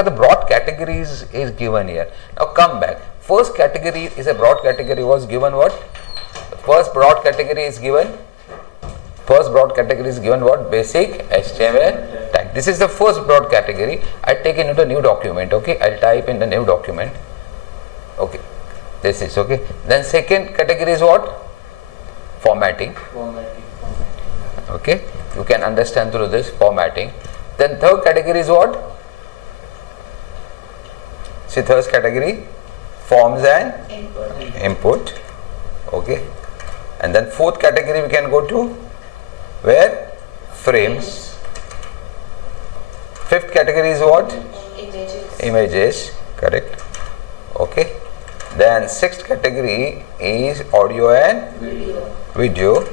are the broad categories is given here. Now come back. First category is a broad category was given what? First broad category is given what? Basic HTML tag. This is the first broad category. I take it into a new document. Okay, I'll type in the new document. Okay, this is okay. Then second category is what? Formatting. Okay, you can understand through this formatting. Then third category is what? See, third category, forms and input. Okay, and then fourth category we can go to where? Frames. Fifth category is what? Images. Correct. Okay. Then sixth category is audio and video.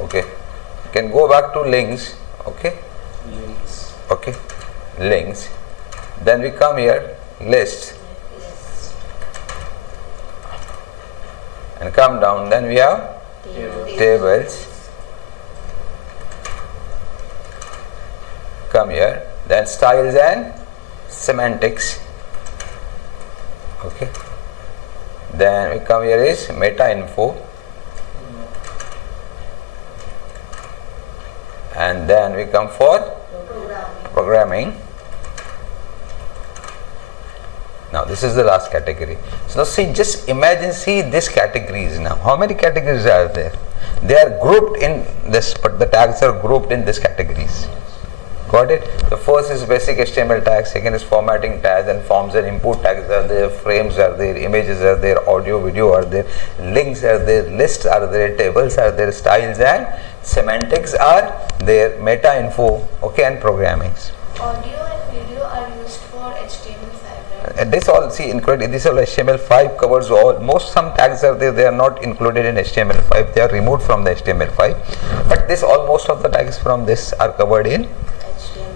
Okay. You can go back to links. Okay. Okay. Links. Then we come here, lists. And come down, then we have tables. Come here, then styles and semantics. Okay. Then we come here is meta info. And then we come for programming. Now this is the last category. So see, just imagine, see these categories now. How many categories are there? They are grouped in this, but the tags are grouped in these categories. Got it? The first is basic HTML tags, second is formatting tags, and forms and input tags are there, frames are there, images are there, audio, video are there, links are there, lists are there, tables are there, styles and semantics are there, meta info, okay, and programmings. Audio and video are used for HTML5, right? This all, see, included, this all HTML5 covers all, most some tags are there, they are not included in HTML5, they are removed from the HTML5, but this all, most of the tags from this are covered in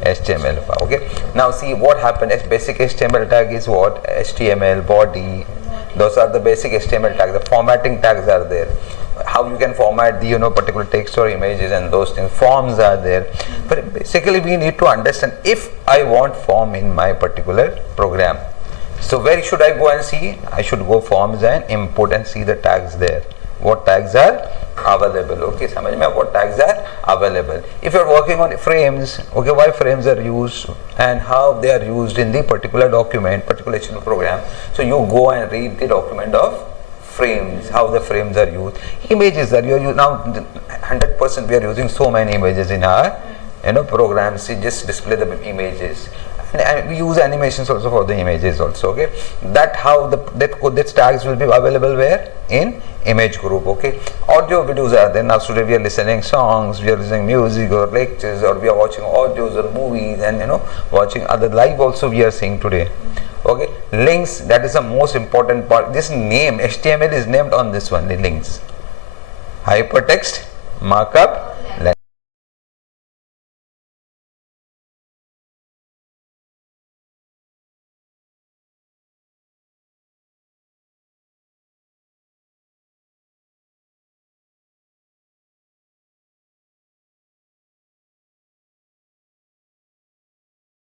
HTML5. Okay. Now see what happened. Basic HTML tag is what? HTML, body. Those are the basic HTML tags. The formatting tags are there. How you can format the particular text or images and those things. Forms are there. But basically we need to understand if I want form in my particular program. So where should I go and see? I should go forms and input and see the tags there. What tags are available? Okay, samajh mein, what tags are available. If you are working on frames, okay, why frames are used and how they are used in the particular document, particular HTML program. So you go and read the document of frames, how the frames are used. Images that you are using now, 100% we are using so many images in our programs. We just display the images. And we use animations also for the images also. Okay, that how that tags will be available where? In image group. Okay, audio videos are there. Now today we are listening songs, we are listening music or lectures, or we are watching audios or movies, and watching other live also we are seeing today. Okay, links, that is the most important part. This name HTML is named on this one, the links. Hypertext markup